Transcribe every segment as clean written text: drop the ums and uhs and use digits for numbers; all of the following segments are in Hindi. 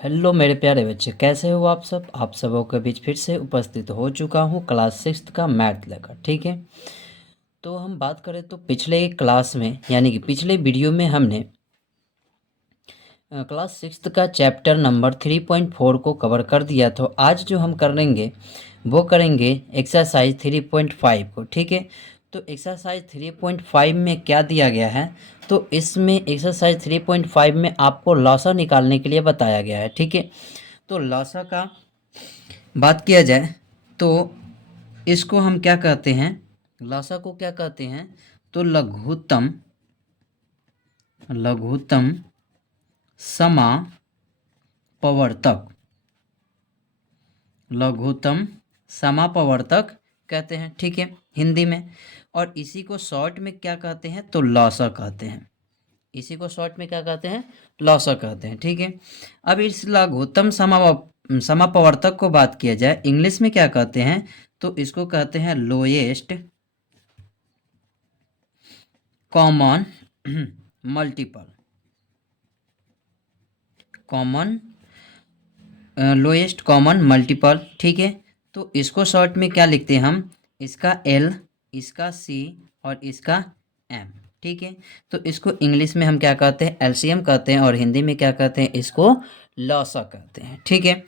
हेलो मेरे प्यारे बच्चे, कैसे हो आप सबों के बीच फिर से उपस्थित हो चुका हूँ क्लास सिक्स्थ का मैथ लेकर। ठीक है, तो हम बात करें तो पिछले क्लास में यानी कि पिछले वीडियो में हमने क्लास सिक्स्थ का चैप्टर नंबर 3.4 को कवर कर दिया। तो आज जो हम करेंगे वो करेंगे एक्सरसाइज 3.5 को। ठीक है, तो एक्सरसाइज 3.5 में क्या दिया गया है, तो इसमें एक्सरसाइज 3.5 में आपको लॉसा निकालने के लिए बताया गया है। ठीक है, तो लॉसा का बात किया जाए तो इसको हम क्या कहते हैं, लॉसा को क्या कहते हैं, तो लघुत्तम लघुत्तम समापवर्तक, लघुत्तम समापवर्तक कहते हैं। ठीक है, हिंदी में। और इसी को शॉर्ट में क्या कहते हैं, तो लॉसा कहते हैं। इसी को शॉर्ट में क्या कहते हैं, लॉसा कहते हैं। ठीक है, अब इस लघुत्तम समापवर्तक को बात किया जाए इंग्लिश में क्या कहते हैं, तो इसको कहते हैं lowest common multiple, common lowest common multiple. ठीक है, तो इसको शॉर्ट में क्या लिखते हैं हम, इसका एल, इसका सी और इसका एम। ठीक है, तो इसको इंग्लिश में हम क्या कहते हैं, एलसीएम कहते हैं, और हिंदी में क्या कहते हैं, इसको लॉसा कहते हैं। ठीक है,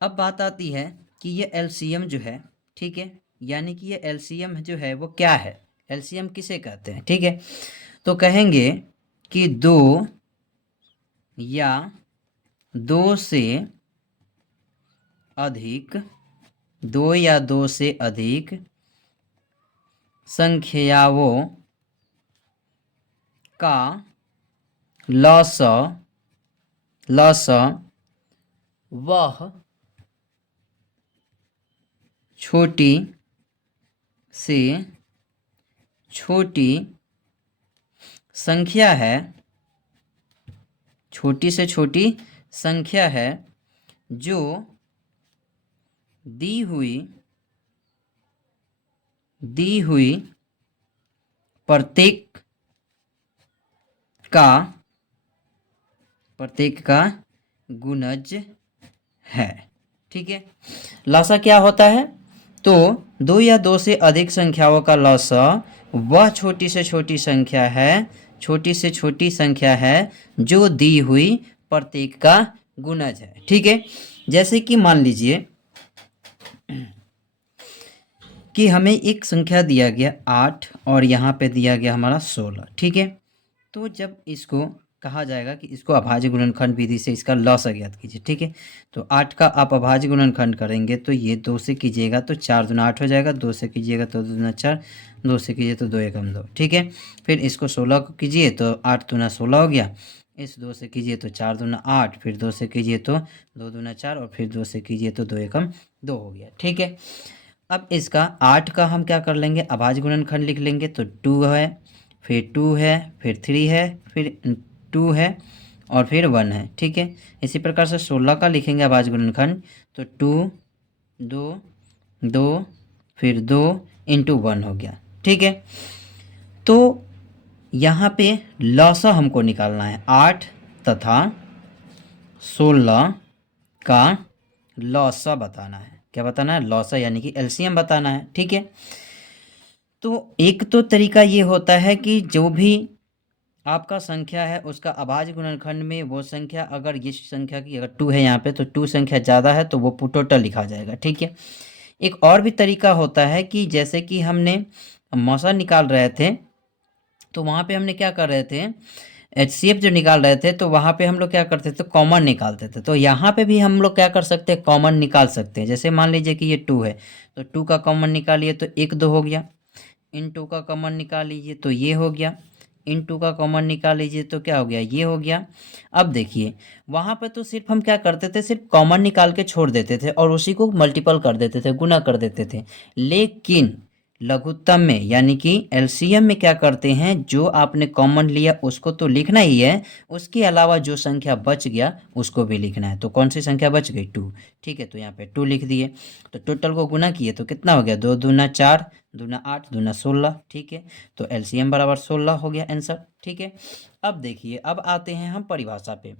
अब बात आती है कि ये एलसीएम जो है, ठीक है, यानी कि ये एलसीएम जो है वो क्या है, एलसीएम किसे कहते हैं। ठीक है, तो कहेंगे कि दो या दो से अधिक, दो या दो से अधिक संख्याओं का लॉसा वह छोटी से छोटी संख्या है, छोटी से छोटी संख्या है जो दी हुई प्रत्येक का गुणज है। ठीक है, लॉसा क्या होता है, तो दो या दो से अधिक संख्याओं का लॉसा वह छोटी से छोटी संख्या है, छोटी से छोटी संख्या है जो दी हुई प्रत्येक का गुणज है। ठीक है, जैसे कि मान लीजिए कि हमें एक संख्या दिया गया 8 और यहाँ पे दिया गया हमारा 16। ठीक है, तो जब इसको कहा जाएगा कि इसको अभाज्य गुणनखंड विधि से इसका लॉसा ज्ञात कीजिए। ठीक है, तो 8 का आप अभाज्य गुणनखंड करेंगे तो ये 2 से कीजिएगा तो 4 दूना 8 हो जाएगा, 2 से कीजिएगा तो 2 दूना 4, 2 से कीजिए तो 2 एकम 2। ठीक है, फिर इसको 16 को कीजिए तो 8 दूना 16 हो गया, इस 2 से कीजिए तो 4 दूना 8, फिर 2 से कीजिए तो 2 दूना 4 और फिर 2 से कीजिए तो 2 एकम 2 हो गया। ठीक है, अब इसका 8 का हम क्या कर लेंगे, अभाज्य गुणनखंड लिख लेंगे तो 2 है, फिर 2 है, फिर 3 है, फिर 2 है और फिर 1 है। ठीक है, इसी प्रकार से 16 का लिखेंगे अभाज्य गुणनखंड तो 2 2 2 फिर 2 इंटू 1 हो गया। ठीक है, तो यहाँ पे लॉसा हमको निकालना है, 8 तथा 16 का लॉसा बताना है। क्या बताना है, लॉसा यानी कि एलसीएम बताना है। ठीक है, तो एक तो तरीका ये होता है कि जो भी आपका संख्या है उसका अभाज्य गुणनखंड में वो संख्या, अगर ये संख्या की अगर 2 है यहाँ पे तो 2 संख्या ज़्यादा है तो वो टोटल लिखा जाएगा। ठीक है, एक और भी तरीका होता है कि जैसे कि हमने मौसा निकाल रहे थे तो वहाँ पे हमने क्या कर रहे थे, एचसीएफ जो निकाल रहे थे तो वहाँ पे हम लोग क्या करते थे, कॉमन निकालते थे। तो यहाँ पे भी हम लोग क्या कर सकते हैं, कॉमन निकाल सकते हैं। जैसे मान लीजिए कि ये 2 है तो 2 का कॉमन निकालिए तो 1 2 हो गया, इन 2 का कॉमन निकाल लीजिए तो ये हो गया, इन 2 का कॉमन निकाल लीजिए तो क्या हो गया, ये हो गया। अब देखिए वहाँ पे तो सिर्फ हम क्या करते थे, सिर्फ कॉमन निकाल के छोड़ देते थे और उसी को मल्टीपल कर देते थे, गुना कर देते थे। लेकिन लघुत्तम में यानी कि एलसीएम में क्या करते हैं, जो आपने कॉमन लिया उसको तो लिखना ही है, उसके अलावा जो संख्या बच गया उसको भी लिखना है। तो कौन सी संख्या बच गई, 2। ठीक है, तो यहाँ पे 2 लिख दिए। तो टोटल को गुना किए तो कितना हो गया, 2 दूना 4, दूना 8, दूना 16। ठीक है, तो एलसीएम बराबर 16 हो गया आंसर। ठीक है, अब देखिए, अब आते हैं हम परिभाषा पे।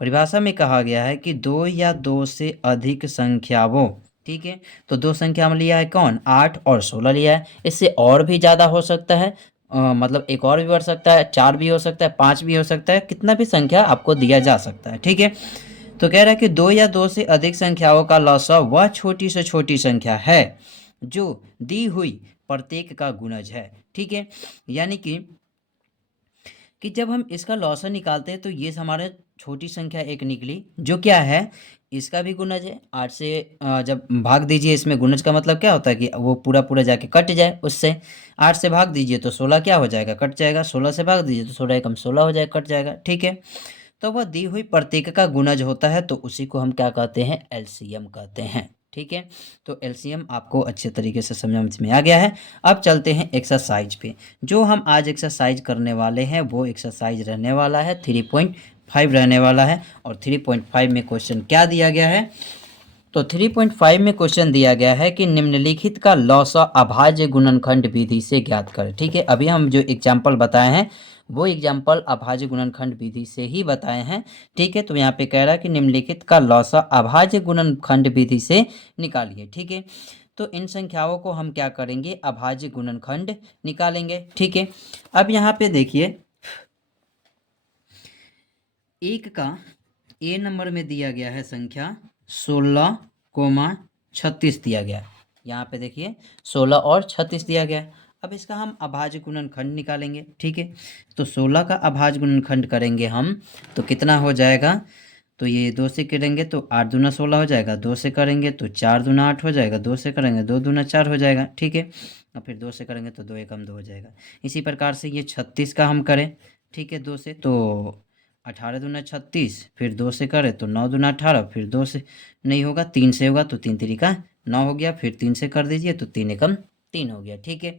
परिभाषा में कहा गया है कि दो या दो से अधिक संख्याओं, ठीक है, तो दो संख्या में लिया है कौन, 8 और 16 लिया है। इससे और भी ज़्यादा हो सकता है, मतलब एक और भी बढ़ सकता है, 4 भी हो सकता है, 5 भी हो सकता है, कितना भी संख्या आपको दिया जा सकता है। ठीक है, तो कह रहा है कि दो या दो से अधिक संख्याओं का लौसा वह छोटी से छोटी संख्या है जो दी हुई प्रत्येक का गुणज है। ठीक है, यानी कि जब हम इसका लौसा निकालते हैं तो ये हमारे छोटी संख्या एक निकली, जो क्या है, इसका भी गुणज है 8 से। जब भाग दीजिए, इसमें गुणज का मतलब क्या होता है कि वो पूरा पूरा जाके कट जाए उससे। 8 से भाग दीजिए तो 16 क्या हो जाएगा, कट जाएगा। 16 से भाग दीजिए तो 16 एकम 16 हो जाएगा, कट जाएगा। ठीक है, तो वह दी हुई प्रत्येक का गुणज होता है, तो उसी को हम क्या कहते हैं, एलसीएम कहते हैं। ठीक है, तो एलसीएम आपको अच्छे तरीके से समझ में आ गया है। अब चलते हैं एक्सरसाइज पे। जो हम आज एक्सरसाइज करने वाले हैं वो एक्सरसाइज रहने वाला है 3.5 रहने वाला है। और 3.5 में क्वेश्चन क्या दिया गया है, तो 3.5 में क्वेश्चन दिया गया है कि निम्नलिखित का लौसा अभाज्य गुणनखंड विधि से ज्ञात करें। ठीक है, अभी हम जो एग्जाम्पल बताए हैं वो एग्जाम्पल अभाज्य गुणनखंड विधि से ही बताए हैं। ठीक है, तो यहाँ पे कह रहा है कि निम्नलिखित का लौसा अभाज्य गुणनखंड विधि से निकालिए। ठीक है, तो इन संख्याओं को हम क्या करेंगे, अभाज्य गुणनखंड निकालेंगे। ठीक है, अब यहाँ पे देखिए, एक का ए नंबर में दिया गया है संख्या 16,36 दिया गया। यहाँ पे देखिए 16 और 36 दिया गया। अब इसका हम अभाज्य गुणनखंड निकालेंगे। ठीक है, तो 16 का अभाज्य गुणनखंड करेंगे हम तो कितना हो जाएगा, तो ये 2 से करेंगे तो 8 दूना 16 हो जाएगा, 2 से करेंगे तो 4 दूना 8 हो जाएगा, 2 से करेंगे 2 दूना 4 हो जाएगा। ठीक है, और फिर 2 से करेंगे तो 2 एकम 2 हो जाएगा। इसी प्रकार से ये 36 का हम करें, ठीक है, 2 से तो 18 दूना 36, फिर 2 से करें तो 9 दूना 18, फिर 2 से नहीं होगा, 3 से होगा तो 3 तिरिका 9 हो गया, फिर 3 से कर दीजिए तो 3 एकम 3 हो गया। ठीक है,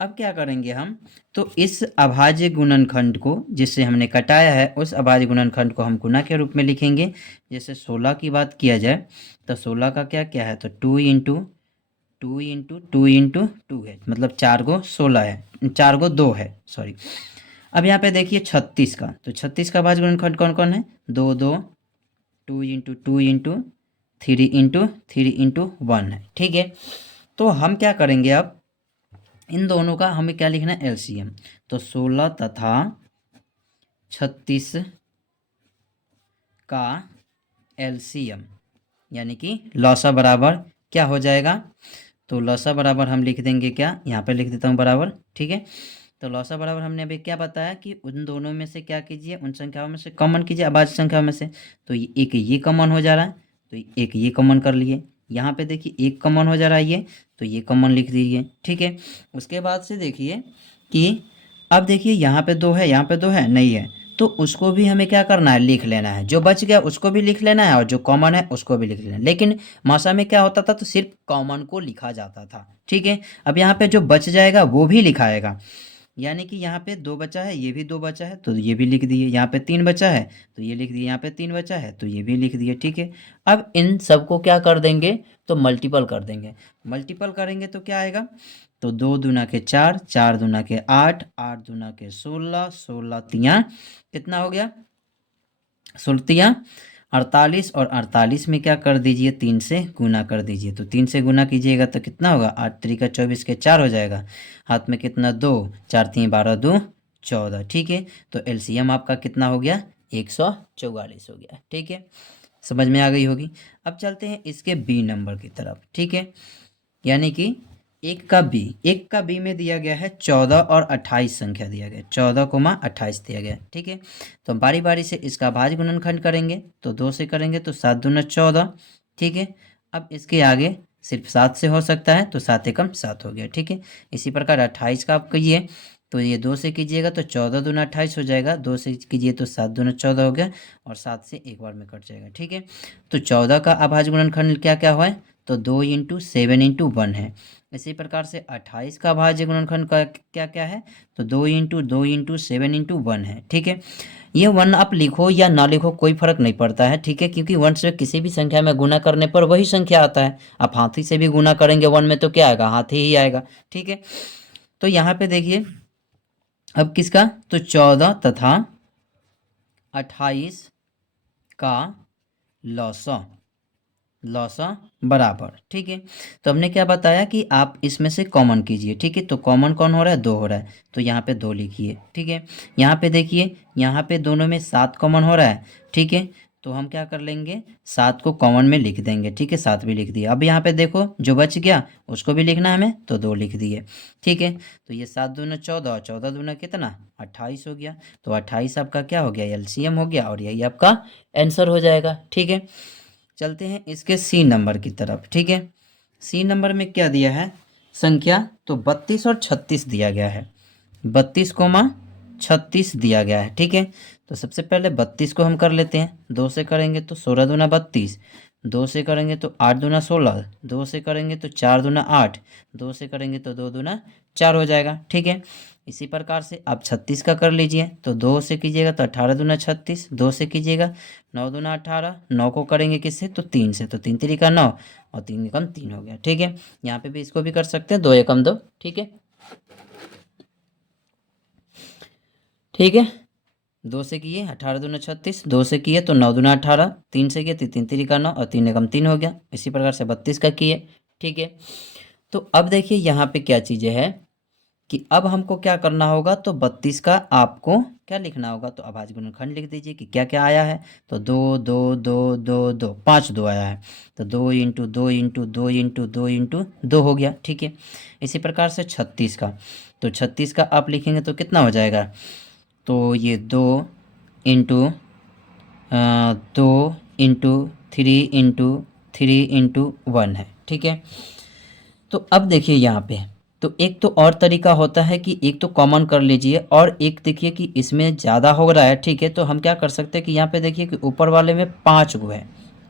अब क्या करेंगे हम, तो इस अभाज्य गुणनखंड को जिससे हमने कटाया है उस अभाज्य गुणनखंड को हम गुना के रूप में लिखेंगे। जैसे 16 की बात किया जाए तो 16 का क्या क्या है, तो 2 इंटू 2 इंटू 2 इंटू 2 है, मतलब 4 गो 16 है, 4 गो 2 है, सॉरी। अब यहाँ पे देखिए 36 का, तो 36 का अभाज्य गुणनखंड कौन कौन है, 2 2, 2 इंटू 2 इंटू 3 इंटू 1 है। ठीक है, तो हम क्या करेंगे, अब इन दोनों का हमें क्या लिखना है, एलसीएम। तो 16 तथा 36 का एलसीएम यानी कि लौसा बराबर क्या हो जाएगा, तो लौसा बराबर हम लिख देंगे क्या, यहाँ पे लिख देता हूँ बराबर। ठीक है, तो लौसा बराबर हमने अभी क्या बताया कि उन दोनों में से क्या कीजिए, उन संख्याओं में से कॉमन कीजिए, अभाज्य संख्याओं में से। तो एक ये कॉमन हो जा रहा है तो एक ये कॉमन कर लिए। यहाँ पे देखिए एक कॉमन हो जा रहा है ये, तो ये कॉमन लिख दीजिए। ठीक है, उसके बाद से देखिए कि अब देखिए यहाँ पे 2 है, यहाँ पे 2 है, नहीं है, तो उसको भी हमें क्या करना है, लिख लेना है। जो बच गया उसको भी लिख लेना है और जो कॉमन है उसको भी लिख लेना है। लेकिन मासा में क्या होता था, तो सिर्फ कॉमन को लिखा जाता था। ठीक है, अब यहाँ पे जो बच जाएगा वो भी लिखाएगा, यानी कि यहाँ पे 2 बचा है, ये भी 2 बचा है तो ये भी लिख दिए। यहाँ पे 3 बचा है तो ये लिख दिए, यहाँ पे 3 बचा है तो ये भी लिख दिए। ठीक है, अब इन सबको क्या कर देंगे, तो मल्टीपल कर देंगे। मल्टीपल करेंगे तो क्या आएगा, तो 2 दूना के 4, 4 दूना के 8, 8 दूना के 16, 16 तिया कितना हो गया, 16 तिया 48, और 48 में क्या कर दीजिए, 3 से गुना कर दीजिए। तो 3 से गुना कीजिएगा तो कितना होगा, 8 तरीका 24 के 4 हो जाएगा, हाथ में कितना 2, 4 3 12 2 14। ठीक है, तो एलसीएम आपका कितना हो गया, 144 हो गया। ठीक है, समझ में आ गई होगी। अब चलते हैं इसके बी नंबर की तरफ। ठीक है, यानी कि एक का बी में दिया गया है 14 और 28 संख्या दिया गया, 14,28 दिया गया। ठीक है, तो बारी बारी से इसका भाज्य गुणनखंड करेंगे, तो 2 से करेंगे तो 7 दूना 14। ठीक है, अब इसके आगे सिर्फ 7 से हो सकता है तो 7 एकम 7 हो गया। ठीक है, इसी प्रकार 28 का आप कहिए तो ये 2 से कीजिएगा तो 14 दूना 28 हो जाएगा, 2 से कीजिए तो 7 दूना 14 हो गया और 7 से एक बार में कट जाएगा। ठीक है, तो 14 का अभाज्य गुणनखंड क्या क्या हुआ है, तो 2 इंटू 7 इंटू 1 है। इसी प्रकार से 28 का अभाज्य गुणनखंड का क्या क्या है, तो 2 इंटू 7 इंटू 1 है। ठीक है, ये 1 आप लिखो या ना लिखो कोई फर्क नहीं पड़ता है। ठीक है, क्योंकि 1 से किसी भी संख्या में गुना करने पर वही संख्या आता है। आप हाथी से भी गुना करेंगे 1 में तो क्या आएगा, हाथी ही आएगा। ठीक है, तो यहाँ पे देखिए अब किसका, तो 14 तथा 28 का लॉसा बराबर। ठीक है, तो हमने क्या बताया कि आप इसमें से कॉमन कीजिए। ठीक है, तो कॉमन कौन हो रहा है, 2 हो रहा है, तो यहाँ पे 2 लिखिए। ठीक है, यहाँ पे देखिए यहाँ पे दोनों में 7 कॉमन हो रहा है। ठीक है, तो हम क्या कर लेंगे, 7 को कॉमन में लिख देंगे। ठीक है, 7 भी लिख दिया। अब यहाँ पे देखो जो बच गया उसको भी लिखना है हमें, तो 2 लिख दिए। ठीक है, तो ये 7 दूना 14, 14 दूना कितना 28 हो गया, तो 28 आपका क्या हो गया, एलसीएम हो गया और यही आपका आंसर हो जाएगा। ठीक है, चलते हैं इसके सी नंबर की तरफ। ठीक है, सी नंबर में क्या दिया है संख्या, तो 32 और 36 दिया गया है, 32 कोमा 36 दिया गया है। ठीक है, तो सबसे पहले 32 को हम कर लेते हैं, 2 से करेंगे तो 16 दूना 32, 2 से करेंगे तो 8 दूना 16, 2 से करेंगे तो 4 दूना 8, 2 से करेंगे तो 2 दूना 4 हो जाएगा। ठीक है, इसी प्रकार से आप 36 का कर लीजिए, तो 2 से कीजिएगा तो 18 दूना 36, 2 से कीजिएगा 9 दूना 18, 9 को करेंगे किससे, तो 3 से, तो 3 3 का 9 और 3 एकम 3 हो गया। ठीक है, यहाँ पे भी इसको भी कर सकते हैं, 2 एकम 2। ठीक है, ठीक है, 2 से किए 18 दूना 36, 2 से किए तो 9 दूना 18, 3 से किए तो 3 3 का 9 और 3 एकम 3 हो गया। इसी प्रकार से 32 का किए। ठीक है, तो अब देखिए यहाँ पे क्या चीज़ें हैं कि अब हमको क्या करना होगा, तो 32 का आपको क्या लिखना होगा, तो अभाज्य गुणनखंड लिख दीजिए कि क्या क्या आया है, तो 2 5 2 आया है, तो 2 इंटू 2 इंटू 2 इंटू 2 इंटू 2 हो गया। ठीक है, इसी प्रकार से 36 का, तो 36 का आप लिखेंगे तो कितना हो जाएगा, तो ये 2 इंटू 2 इंटू 3 इंटू 1 है। ठीक है, तो अब देखिए यहाँ पे, तो एक तो और तरीका होता है कि एक तो कॉमन कर लीजिए और एक देखिए कि इसमें ज़्यादा हो रहा है। ठीक है, तो हम क्या कर सकते हैं कि यहाँ पे देखिए कि ऊपर वाले में 5 गो है,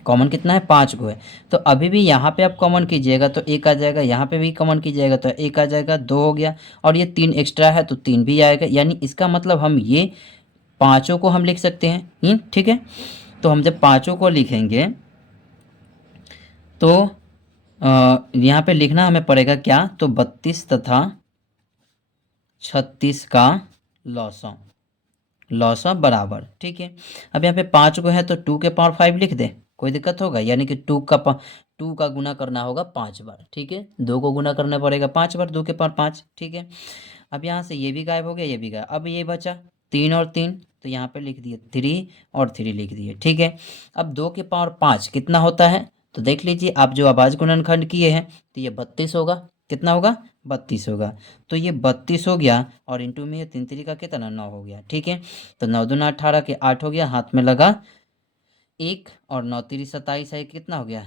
कॉमन कितना है 5 गो है, तो अभी भी यहाँ पे आप कॉमन कीजिएगा तो 1 आ जाएगा, यहाँ पे भी कॉमन कीजिएगा तो 1 आ जाएगा, 2 हो गया और ये 3 एक्स्ट्रा है तो 3 भी आएगा। यानी इसका मतलब हम ये पाँचों को हम लिख सकते हैं। ठीक है, तो हम जब पाँचों को लिखेंगे तो यहाँ पे लिखना हमें पड़ेगा क्या, तो 32 तथा 36 का लॉसा बराबर। ठीक है, अब यहाँ पे 5 को है तो 2 के पावर 5 लिख दे, कोई दिक्कत होगा, यानी कि 2 का गुना करना होगा 5 बार। ठीक है, 2 को गुना करना पड़ेगा 5 बार, 2 के पावर 5। ठीक है, अब यहाँ से ये भी गायब हो गया, ये भी गायब, अब ये बचा 3 और 3, तो यहाँ पे लिख दिए 3 और 3 लिख दिए। ठीक है, अब 2 के पावर 5 कितना होता है, तो देख लीजिए आप जो अभाज्य गुणनखंड किए हैं तो ये 32 होगा, कितना होगा 32 होगा, तो ये 32 हो गया और इंटू में ये 3 3 का कितना 9 हो गया। ठीक है, तो 9 दूना 18 के 8 हो गया, हाथ में लगा 1 और 9 3 27 है, कितना हो गया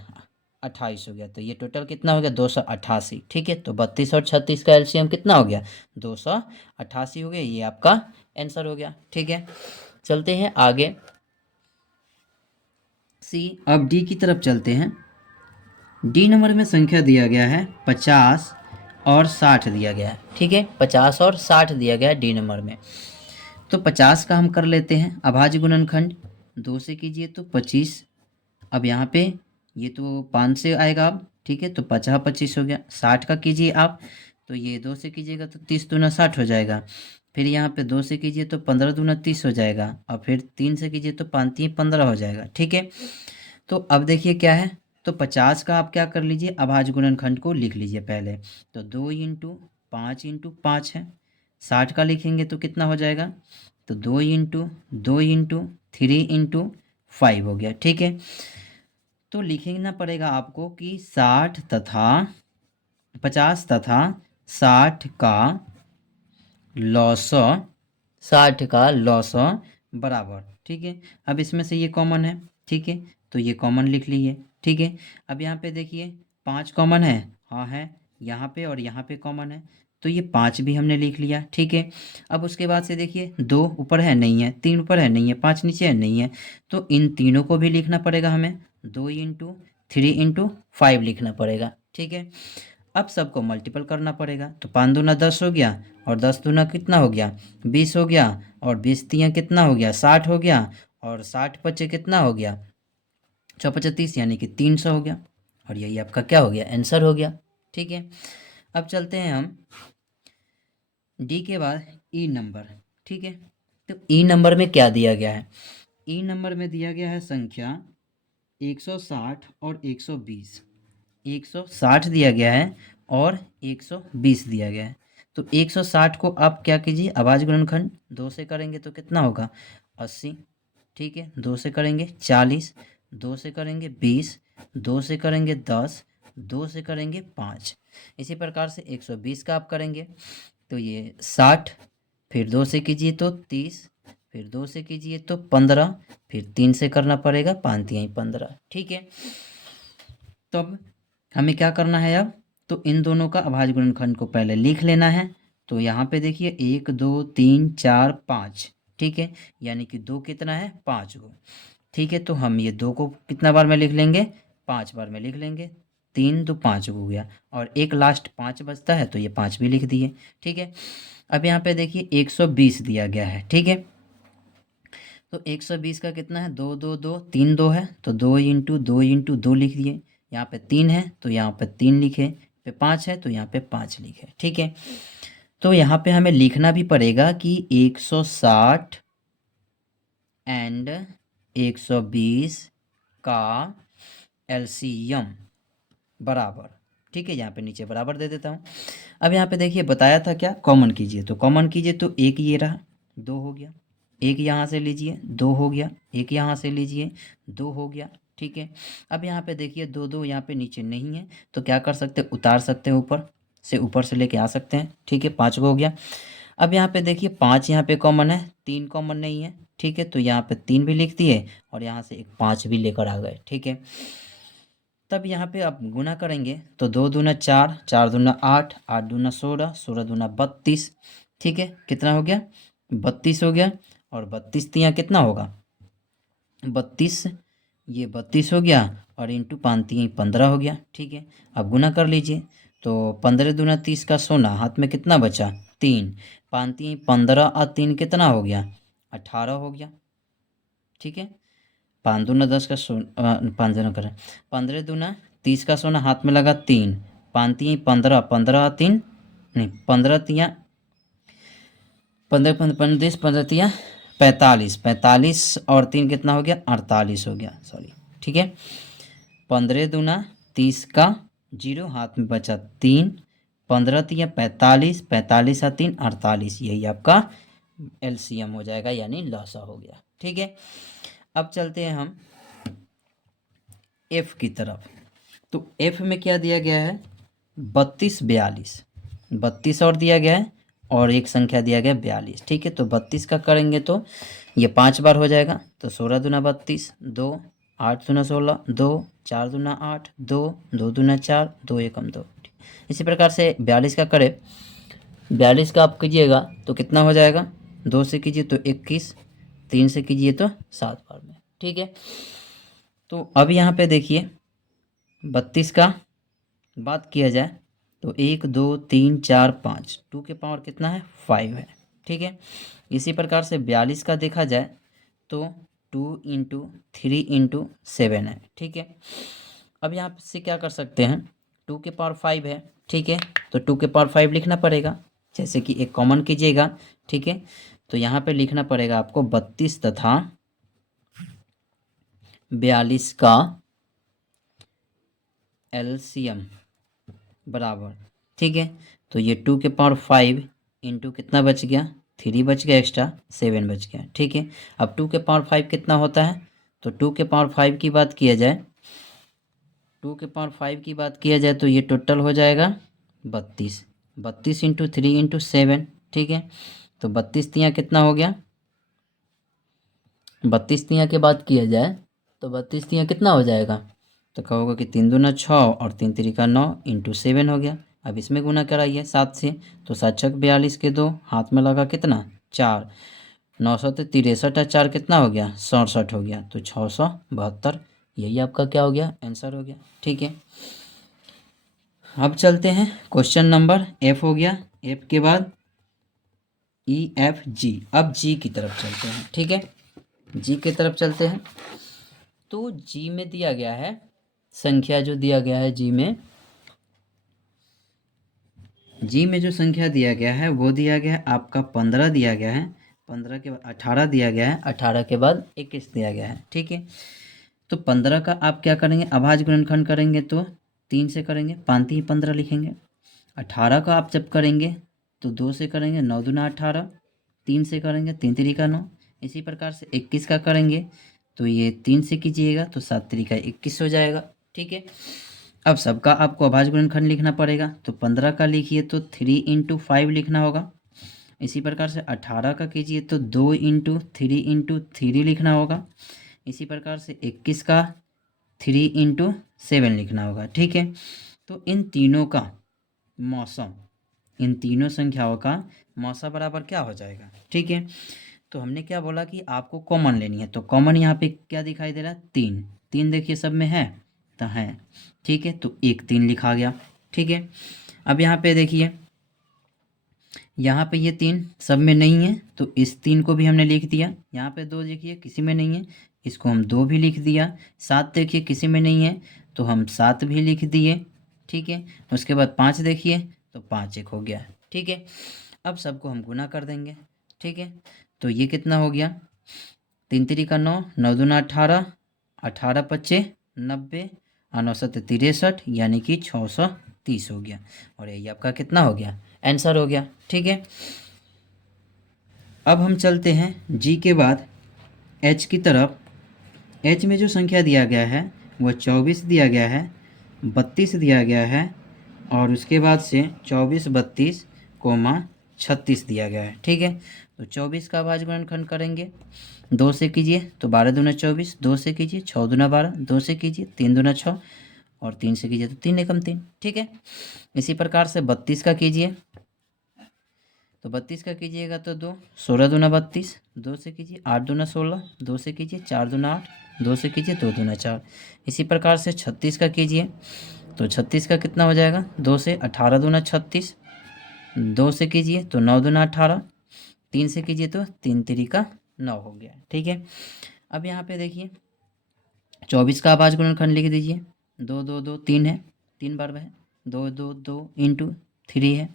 28 हो गया, तो ये टोटल कितना हो गया 288। ठीक है, तो 32 और 36 का एलसीएम कितना हो गया 288 हो गया, ये आपका आंसर हो गया। ठीक है, चलते हैं आगे सी, अब डी की तरफ चलते हैं। डी नंबर में संख्या दिया गया है 50 और 60 दिया गया है। ठीक है, 50 और 60 दिया गया है डी नंबर में, तो 50 का हम कर लेते हैं अभाज्य गुणनखंड, 2 से कीजिए तो 25, अब यहाँ पे ये तो 5 से आएगा अब। ठीक है, तो 50 25 हो गया, 60 का कीजिए आप, तो ये 2 से कीजिएगा तो 30 दूना 60 हो जाएगा, फिर यहाँ पे 2 से कीजिए तो 15 दूना 30 हो जाएगा और फिर 3 से कीजिए तो 5 3 15 हो जाएगा। ठीक है, तो अब देखिए क्या है, तो 50 का आप क्या कर लीजिए अभाज्य गुणनखंड को लिख लीजिए पहले, तो 2 इंटू 5 इंटू 5 है, 60 का लिखेंगे तो कितना हो जाएगा, तो 2 इंटू 2 इंटू 3 इंटू 5 हो गया। ठीक है, तो लिखना पड़ेगा आपको कि 60 तथा 50 तथा 60 का लॉसा 60 का लॉसा बराबर। ठीक है, अब इसमें से ये कॉमन है। ठीक है, तो ये कॉमन लिख लीजिए। ठीक है, अब यहाँ पे देखिए 5 कॉमन है, हाँ है यहाँ पे और यहाँ पे कॉमन है, तो ये 5 भी हमने लिख लिया, ठीक है। अब उसके बाद से देखिए 2 ऊपर है नहीं है, 3 ऊपर है नहीं है, 5 नीचे है नहीं है, तो इन तीनों को भी लिखना पड़ेगा हमें। 2 इंटू 3 इंटू 5 लिखना पड़ेगा, ठीक है। अब सबको मल्टीपल करना पड़ेगा, तो 5 दूना 10 हो गया, और 10 दूना कितना हो गया 20 हो गया, और 20 तियाँ कितना हो गया 60 हो गया, और 60 पचे कितना हो गया 6 पचे 30 यानी कि 300 हो गया, और यही आपका क्या हो गया आंसर हो गया, ठीक है। अब चलते हैं हम डी के बाद ई नंबर, ठीक है। तो ई नंबर में क्या दिया गया है, ई नंबर में दिया गया है संख्या 160 और 120। 160 दिया गया है और 120 दिया गया है। तो 160 को आप क्या कीजिए, अभाज्य गुणनखंड 2 से करेंगे तो कितना होगा 80, ठीक है। 2 से करेंगे 40, 2 से करेंगे 20, 2 से करेंगे 10, 2 से करेंगे 5। इसी प्रकार से 120 का आप करेंगे तो ये 60, फिर 2 से कीजिए तो 30, फिर 2 से कीजिए तो 15, फिर 3 से करना पड़ेगा 5 तिहाई 15, ठीक है। तब हमें क्या करना है अब, तो इन दोनों का अभाज्य गुणनखंड को पहले लिख लेना है। तो यहाँ पे देखिए 1 2 3 4 5, ठीक है, यानी कि 2 कितना है 5 गो, ठीक है। तो हम ये 2 को कितना बार में लिख लेंगे 5 बार में लिख लेंगे, 3 2 5 हो गया, और एक लास्ट 5 बचता है तो ये 5 भी लिख दिए, ठीक है। अब यहाँ पे देखिए 120 दिया गया है, ठीक है। तो 120 का कितना है 2 2 2 3 2 है, तो 2 इंटू 2 इंटू 2 लिख दिए। यहाँ पे 3 है तो यहाँ पे 3 लिखे, पे 5 है तो यहाँ पे 5 लिखे, ठीक है। तो यहाँ पे हमें लिखना भी पड़ेगा कि 160 एंड 120 का एलसीएम बराबर, ठीक है। यहाँ पे नीचे बराबर दे देता हूँ। अब यहाँ पे देखिए बताया था क्या, कॉमन कीजिए, तो कॉमन कीजिए तो एक ये रहा 2 हो गया, एक यहाँ से लीजिए 2 हो गया, एक यहाँ से लीजिए 2 हो गया, ठीक है। अब यहाँ पे देखिए 2 2 यहाँ पे नीचे नहीं है तो क्या कर सकते हैं, उतार सकते हैं, ऊपर से लेके आ सकते हैं, ठीक है। 5 हो गया। अब यहाँ पे देखिए 5 यहाँ पे कॉमन है, 3 कॉमन नहीं है, ठीक है। तो यहाँ पे 3 भी लिख दिए और यहाँ से एक 5 भी लेकर आ गए, ठीक है। तब यहाँ पे आप गुना करेंगे तो 2 दूना 4, 4 दूना 8, 8 दूना 16, 16 दूना 32, ठीक है। कितना हो गया 32 हो गया, और 32 तियाँ कितना होगा 32, ये 32 हो गया, और इंटू 5 तियाँ 15 हो गया, ठीक है। अब गुना कर लीजिए तो 15 दूना 30 का सोना, हाथ में कितना बचा 3, 5 तियाँ 15 और 3 कितना हो गया 18 हो गया, ठीक है। 5 दूना 10 का सोना, 5 दूना करें 15 दूना 30 का सोना, हाथ में लगा 3, 5 तियाँ 15, 15 3 नहीं 15 तियाँ 15 15 30 15 तियाँ 45, 45 और 3 कितना हो गया 48 हो गया, सॉरी, ठीक है। 15 दूना 30 का जीरो, हाथ में बचा 3, 15 तियाँ 45, 45 और 3 48, यही आपका एलसीएम हो जाएगा, यानी लॉसा हो गया, ठीक है। अब चलते हैं हम एफ की तरफ। तो एफ में क्या दिया गया है 32 42, 32 और दिया गया है और एक संख्या दिया गया 42, ठीक है। तो 32 का करेंगे तो ये 5 बार हो जाएगा, तो 16 दूना 32, 2 8 दूना 16, 2 4 दूना 8, 2 2 दूना 4, 2 एकम 2। इसी प्रकार से 42 का करें, 42 का आप कीजिएगा तो कितना हो जाएगा, 2 से कीजिए तो 21, 3 से कीजिए तो 7 बार में, ठीक है। तो अब यहाँ पे देखिए 32 का बात किया जाए तो 1 2 3 4 5, 2 के पावर कितना है 5 है, ठीक है। इसी प्रकार से 42 का देखा जाए तो 2 इंटू 3 इंटू 7 है, ठीक है। अब यहाँ से क्या कर सकते हैं, 2 के पावर 5 है, ठीक है। तो 2 के पावर 5 लिखना पड़ेगा, जैसे कि एक कॉमन कीजिएगा, ठीक है। तो यहाँ पे लिखना पड़ेगा आपको 32 तथा 42 का एलसीएम बराबर, ठीक है। तो ये 2 के पावर 5 इंटू कितना बच गया 3 बच गया, एक्स्ट्रा 7 बच गया, ठीक है। अब 2 के पावर 5 कितना होता है, तो 2 के पावर 5 की बात किया जाए, 2 के पावर 5 की बात किया जाए तो ये टोटल हो जाएगा 32, 32 इंटू 3 इंटू 7, ठीक है। तो 32 तियाँ कितना हो गया, 32 तियाँ की बात किया जाए तो 32 तियाँ कितना हो जाएगा, तो कहोगे कि 3 दूना 6 और 3 तिरिका 9 इंटू 7 हो गया, अब इसमें गुना कराइए 7 से, तो 7 छक 42 के 2, हाथ में लगा कितना 4, 963 और 4 कितना हो गया 67 हो गया, तो 672। यही आपका क्या हो गया आंसर हो गया। ठीक है, अब चलते हैं क्वेश्चन नंबर एफ हो गया, एफ के बाद ई एफ जी। अब जी की तरफ चलते हैं। ठीक है, जी की तरफ चलते हैं। तो जी में दिया गया है संख्या, जो दिया गया है जी में, जी में जो संख्या दिया गया है वो दिया गया है आपका 15 दिया गया है, 15 के बाद 18 दिया गया है, 18 के बाद 21 दिया गया है। ठीक है, तो 15 का आप क्या करेंगे अभाज्य गुणनखंड करेंगे तो 3 से करेंगे, 5 ही 15 लिखेंगे। 18 का आप जब करेंगे तो 2 से करेंगे, 9 दूना 18, 3 से करेंगे 3 तिरिका 9। इसी प्रकार से 21 का करेंगे तो ये 3 से कीजिएगा तो 7 तिरिका 21 हो जाएगा। ठीक है, अब सबका आपको अभाज्य गुणनखंड लिखना पड़ेगा, तो 15 का लिखिए तो 3 इंटू 5 लिखना होगा। इसी प्रकार से 18 का कीजिए तो 2 इंटू 3 इंटू 3 लिखना होगा। इसी प्रकार से 21 का 3 इंटू 7 लिखना होगा। ठीक है, तो इन तीनों का मौसम, इन तीनों संख्याओं का मौसा बराबर क्या हो जाएगा। ठीक है, तो हमने क्या बोला कि आपको कॉमन लेनी है, तो कॉमन यहाँ पे क्या दिखाई दे रहा है 3, 3 देखिए सब में है तो है। ठीक है, तो 1 3 लिखा गया। ठीक है, अब यहाँ पे देखिए, यहाँ पे ये 3 सब में नहीं है तो इस 3 को भी हमने लिख दिया। यहाँ पे 2 देखिए किसी में नहीं है, इसको हम 2 भी लिख दिया। 7 देखिए किसी में नहीं है तो हम 7 भी लिख दिए। ठीक है, उसके बाद 5 देखिए तो 5 एक हो गया। ठीक है, अब सबको हम गुना कर देंगे। ठीक है, तो ये कितना हो गया 3 तिरिका 9, 9 दूना 18, 18 पच्चे 90 और 9 सत्ते 63, यानी कि 630 हो गया। और यही आपका कितना हो गया आंसर हो गया। ठीक है, अब हम चलते हैं जी के बाद एच की तरफ। एच में जो संख्या दिया गया है वो 24 दिया गया है, 32 दिया गया है और उसके बाद से 24 32 कोमा 36 दिया गया है। ठीक है, तो 24 का अभाज्य गुणनखंड करेंगे, 2 से कीजिए तो 12 दूना 24, 2 से कीजिए 6 दूना 12, 2 से कीजिए 3 दूना 6 और 3 से कीजिए तो 3 एकम 3। ठीक है, इसी प्रकार से 32 का कीजिए तो 32 का कीजिएगा तो 2, 16 दूना 32, 2 से कीजिए 8 दूना 16, 2 से कीजिए 4 दूना 8, 2 से कीजिए 2 दूना 4। इसी प्रकार से 36 का कीजिए तो 36 का कितना हो जाएगा 2 से 18 दूना 36, 2 से कीजिए तो 9 दूना 18, 3 से कीजिए तो 3 तिरिका 9 हो गया। ठीक है, अब यहाँ पे देखिए 24 का अभाज्य गुणनखंड लिख दीजिए, 2 2 2 3 है, 3 बार है, 2 2 2 इंटू 3 है।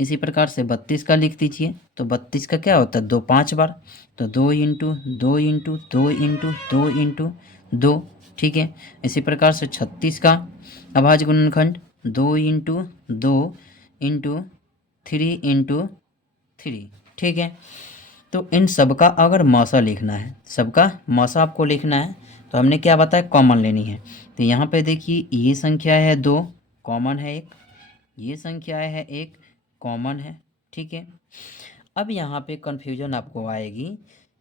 इसी प्रकार से 32 का लिख दीजिए, तो 32 का क्या होता है 2 5 बार, तो 2 इंटू 2 इंटू 2 इंटू 2 इंटू 2। ठीक है, इसी प्रकार से 36 का अभाज्य गुणनखंड 2 इंटू 2 इंटू 3 इंटू 3। ठीक है, तो इन सब का अगर मौसा लिखना है, सबका मौसा आपको लिखना है तो हमने क्या बताया कॉमन लेनी है। तो यहाँ पे देखिए ये संख्या है 2, कॉमन है 1, ये संख्या है 1, कॉमन है। ठीक है, अब यहाँ पे कन्फ्यूजन आपको आएगी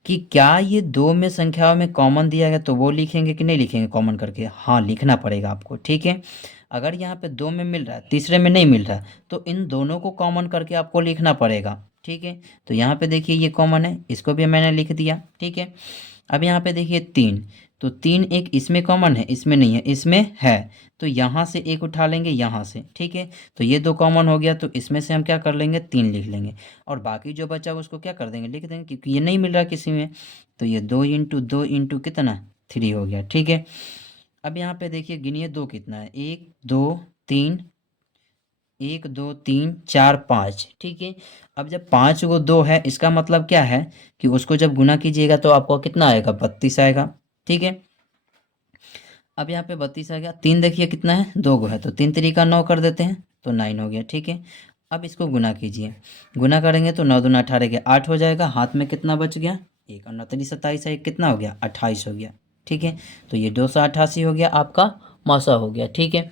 कि क्या ये 2 में संख्याओं में कॉमन दिया गया तो वो लिखेंगे कि नहीं लिखेंगे कॉमन करके। हाँ, लिखना पड़ेगा आपको। ठीक है, अगर यहाँ पे 2 में मिल रहा है तीसरे में नहीं मिल रहा तो इन दोनों को कॉमन करके आपको लिखना पड़ेगा। ठीक है, तो यहाँ पे देखिए ये कॉमन है, इसको भी मैंने लिख दिया। ठीक है, अब यहाँ पे देखिए 3, तो 3 एक इसमें कॉमन है, इसमें नहीं है, इसमें है, तो यहाँ से एक उठा लेंगे यहाँ से। ठीक है, तो ये 2 कॉमन हो गया तो इसमें से हम क्या कर लेंगे 3 लिख लेंगे और बाकी जो बचा उसको क्या कर देंगे लिख देंगे, क्योंकि ये नहीं मिल रहा किसी में। तो ये 2 इंटू 2 इंटू कितना 3 हो गया। ठीक है, अब यहाँ पे देखिए गिनिए 2 कितना है, 1 2 3, 1 2 3 4 5। ठीक है, अब जब 5 को 2 है इसका मतलब क्या है कि उसको जब गुना कीजिएगा तो आपको कितना आएगा 32 आएगा। ठीक है, अब यहाँ पे 32 आ गया, 3 देखिए कितना है 2 गो है तो 3 तरीका 9 कर देते हैं तो 9 हो गया। ठीक है, अब इसको गुना कीजिए, गुना करेंगे तो 9 दूना 18 के 8 हो जाएगा, हाथ में कितना बच गया 1 और 9 3 27 है, 1 कितना हो गया 28 हो गया। ठीक है, तो ये 288 हो गया आपका मौसा हो गया। ठीक है,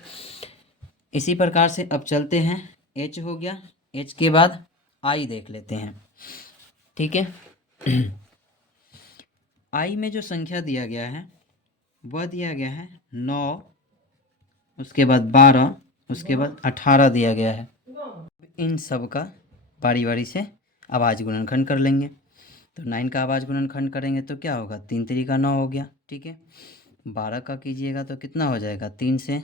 इसी प्रकार से अब चलते हैं, एच हो गया, एच के बाद आई देख लेते हैं। ठीक है, आई में जो संख्या दिया गया है वह दिया गया है 9, उसके बाद 12, उसके बाद 18 दिया गया है। इन सब का बारी बारी से अभाज्य गुणनखंड कर लेंगे। तो 9 का अभाज्य गुणनखंड करेंगे तो क्या होगा, 3 3 का 9 हो गया, ठीक है। 12 का कीजिएगा तो कितना हो जाएगा, 3 से,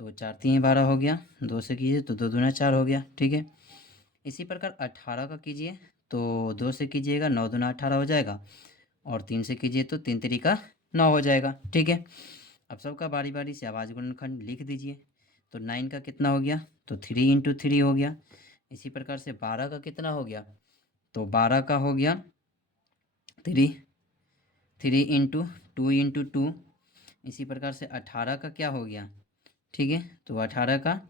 तो 4 3 12 हो गया, 2 से कीजिए तो 2 दूना 4 हो गया, ठीक है। इसी प्रकार 18 का कीजिए तो 2 से कीजिएगा 9 दूना 18 हो जाएगा, और 3 से कीजिए तो 3 3 का 9 हो जाएगा, ठीक है। अब सबका बारी बारी से अभाज्य गुणनखंड लिख दीजिए। तो 9 का कितना हो गया, तो 3 इंटू 3 हो गया। इसी प्रकार से 12 का कितना हो गया, तो 12 का हो गया 3 इंटू 2 इंटू 2। इसी प्रकार से 18 का क्या हो गया, ठीक है। तो 18 का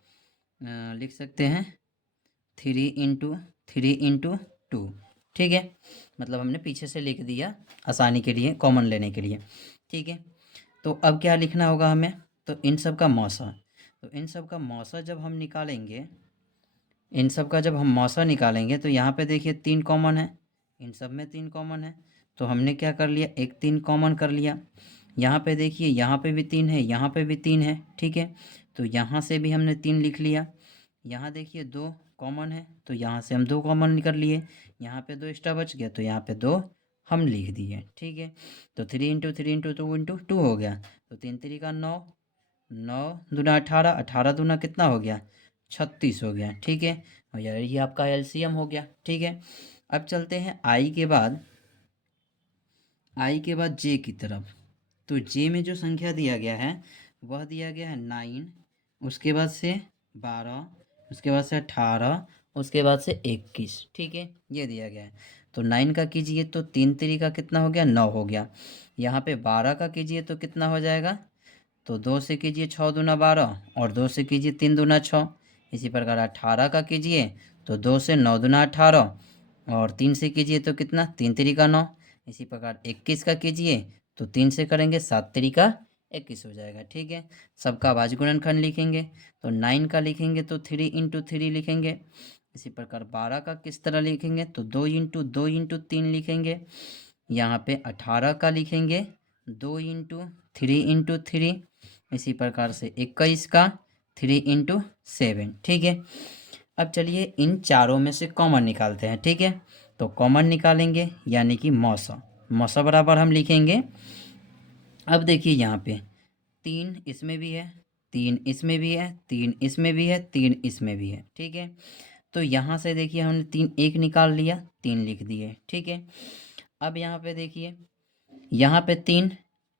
लिख सकते हैं 3 इंटू 2, ठीक है। मतलब हमने पीछे से लिख दिया आसानी के लिए, कॉमन लेने के लिए, ठीक है। तो अब क्या लिखना होगा हमें, तो इन सब का मौसा। तो इन सब का मौसा जब हम निकालेंगे, इन सब का जब हम मौसा निकालेंगे तो यहाँ पे देखिए 3 कॉमन है, इन सब में 3 कॉमन है। तो हमने क्या कर लिया, एक 3 कॉमन कर लिया। यहाँ पे देखिए, यहाँ पे भी 3 है, यहाँ पे भी 3 है, ठीक है। तो यहाँ से भी हमने 3 लिख लिया। यहाँ देखिए 2 कॉमन है, तो यहाँ से हम 2 कॉमन कर लिए। यहाँ पे 2 एक्स्ट्रा बच गया, तो यहाँ पे 2 हम लिख दिए, ठीक है। तो 3 इंटू 2 हो गया, तो 3 3 का 9, 9 दूना 18, 18 दूना कितना हो गया, 36 हो गया, ठीक है। और यार ये आपका एलसीएम हो गया, ठीक है। अब चलते हैं आई के बाद जे की तरफ। तो जे में जो संख्या दिया गया है वह दिया गया है 9, उसके बाद से 12, उसके बाद से 18, उसके बाद से 21, ठीक है, ये दिया गया है। तो 9 का कीजिए तो 3 3 का कितना हो गया, 9 हो गया। यहाँ पे 12 का कीजिए तो कितना हो जाएगा, तो 2 से कीजिए 6 दूना 12, और 2 से कीजिए 3 दूना 6। इसी प्रकार 18 का कीजिए तो 2 से 9 दूना 18, और 3 से कीजिए तो कितना, 3 3 का 9। इसी प्रकार 21 का कीजिए तो 3 से करेंगे 7 3 का 21 हो जाएगा, ठीक है। सबका अभाज्य गुणनखंड लिखेंगे। तो 9 का लिखेंगे तो 3 इंटू 3 लिखेंगे। इसी प्रकार 12 का किस तरह लिखेंगे, तो 2 इंटू 3 लिखेंगे। यहाँ पे 18 का लिखेंगे 2 इंटू 3 इसी प्रकार से 21 का 3 इंटू 7, ठीक है। अब चलिए इन चारों में से कॉमन निकालते हैं, ठीक है। तो कॉमन निकालेंगे यानी कि मौसा, मौसा बराबर हम लिखेंगे। अब देखिए यहाँ पे 3 इसमें भी है, 3 इसमें भी है, 3 इसमें भी है, 3 इसमें भी है, ठीक है। तो यहाँ से देखिए हमने 3 एक निकाल लिया, 3 लिख दिए, ठीक है। अब यहाँ पे देखिए, यहाँ पे 3,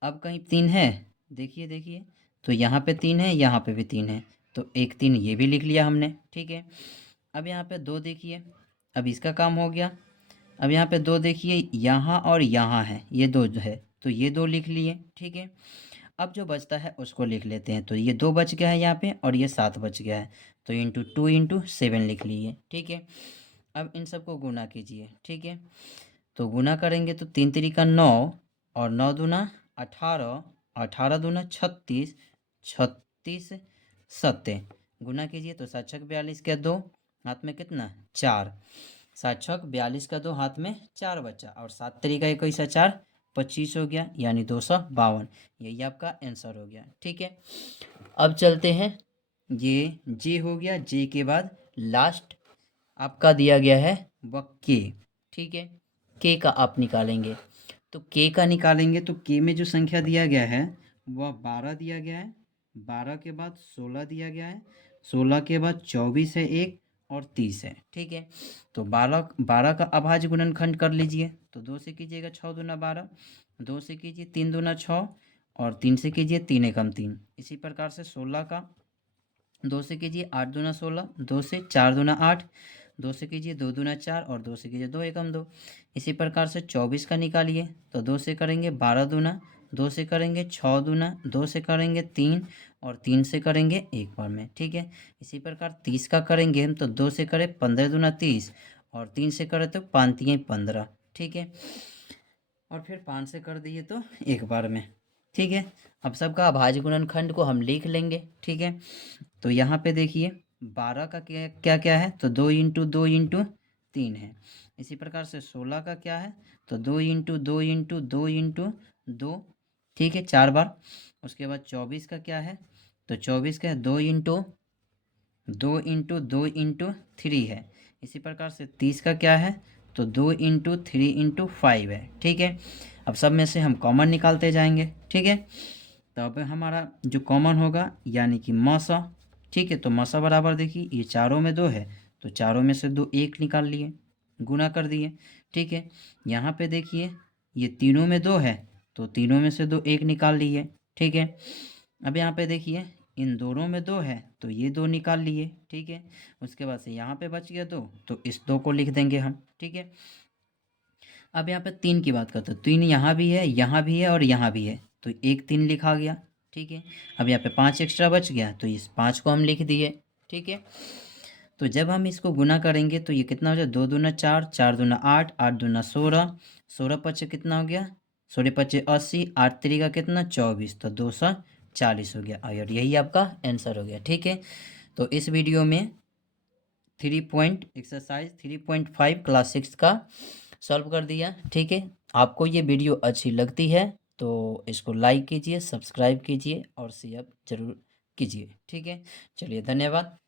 अब कहीं 3 है, देखिए देखिए, तो यहाँ पे 3 है, यहाँ पे भी 3 है, तो एक 3 ये भी लिख लिया हमने, ठीक है। अब यहाँ पे 2 देखिए, अब इसका काम हो गया। अब यहाँ पे 2 देखिए, यहाँ और यहाँ है, ये 2 जो है, तो ये 2 लिख लिए, ठीक है। अब जो बचता है उसको लिख लेते हैं। तो ये 2 बच गया है यहाँ पे, और ये 7 बच गया है, तो इंटू 7 लिख लिए, ठीक है। अब इन सबको गुना कीजिए, ठीक है। तो गुना करेंगे तो 3 3 का 9, और 9 दूना 18, 18 दूना 36, 36 सत्ते, गुना कीजिए तो 7 छक 42 का 2, हाथ में कितना 4, 7 छक 42 का 2, हाथ में 4 बचा, और 7 तरीका 21 4 25 हो गया, यानी 252। यही आपका आंसर हो गया, ठीक है। अब चलते हैं, ये जे हो गया। जे के बाद लास्ट आपका दिया गया है वह के, ठीक है। के का आप निकालेंगे। तो के का निकालेंगे तो के में जो संख्या दिया गया है वह 12 दिया गया है, 12 के बाद 16 दिया गया है, 16 के बाद 24 है एक, और 30 है, ठीक है। तो 12 का अभाज्य गुणनखंड कर लीजिए। तो 2 से कीजिएगा 6 दूना 12, 2 से कीजिए 3 दूना 6, और 3 से कीजिए 3 एकम 3। इसी प्रकार से 16 का 2 से कीजिए 8 दूना 16, 2 से 4 दूना 8, 2 से कीजिए 2 दूना 4, और 2 से कीजिए 2 एकम 2। इसी प्रकार से 24 का निकालिए। तो 2 से करेंगे 12 दूना, 2 से करेंगे 6 दूना, 2 से करेंगे 3, और 3 से करेंगे एक बार में, ठीक है। इसी प्रकार 30 का करेंगे हम, तो 2 से करें 15 दूना 30, और 3 से करें तो 5 3 15, ठीक है। और फिर 5 से कर दिए तो एक बार में, ठीक है। अब सबका अभाज्य गुणनखंड को हम लिख लेंगे, ठीक है। तो यहाँ पे देखिए 12 का क्या क्या क्या है, तो 2 इंटू 2 इंटू 3 है। इसी प्रकार से 16 का क्या है, तो 2 इंटू 2 इंटू 2 इंटू 2, ठीक है, 4 बार। उसके बाद 24 का क्या है, तो 24 का है 2 इंटू 2 × 2 × 3 है। इसी प्रकार से 30 का क्या है, तो 2 × 3 × 5 है। ठीक है, अब सब में से हम कॉमन निकालते जाएंगे। ठीक है, तो अब हमारा जो कॉमन होगा यानी कि मौसा। ठीक है, तो मौसा बराबर देखिए ये चारों में 2 है, तो चारों में से 2 1 निकाल लिए, गुना कर दिए। ठीक है, यहाँ पे देखिए ये तीनों में 2 है, तो तीनों में से 2 1 निकाल लिए। ठीक है, अब यहाँ पे देखिए इन दोनों में 2 है, तो ये 2 निकाल लिए। ठीक है, उसके बाद से यहाँ पे बच गया 2, तो इस 2 को लिख देंगे हम। ठीक है, अब यहाँ पे 3 की बात करते हैं, 3 यहाँ भी है, यहाँ भी है और यहाँ भी है, तो एक 3 लिखा गया। ठीक है, अब यहाँ पे 5 एक्स्ट्रा बच गया, तो इस 5 को हम लिख दिए। ठीक है, तो जब हम इसको गुना करेंगे तो ये कितना हो जाए, 2 दूना 4, 4 दूना 8, 8 दूना 16, 16 पचे कितना हो गया, 16 पचे 80, 8 3 का कितना 24, तो 240 हो गया। और यही आपका आंसर हो गया। ठीक है, तो इस वीडियो में 3.5 क्लास 6 का सॉल्व कर दिया। ठीक है, आपको ये वीडियो अच्छी लगती है तो इसको लाइक कीजिए, सब्सक्राइब कीजिए और शेयर ज़रूर कीजिए। ठीक है, चलिए धन्यवाद।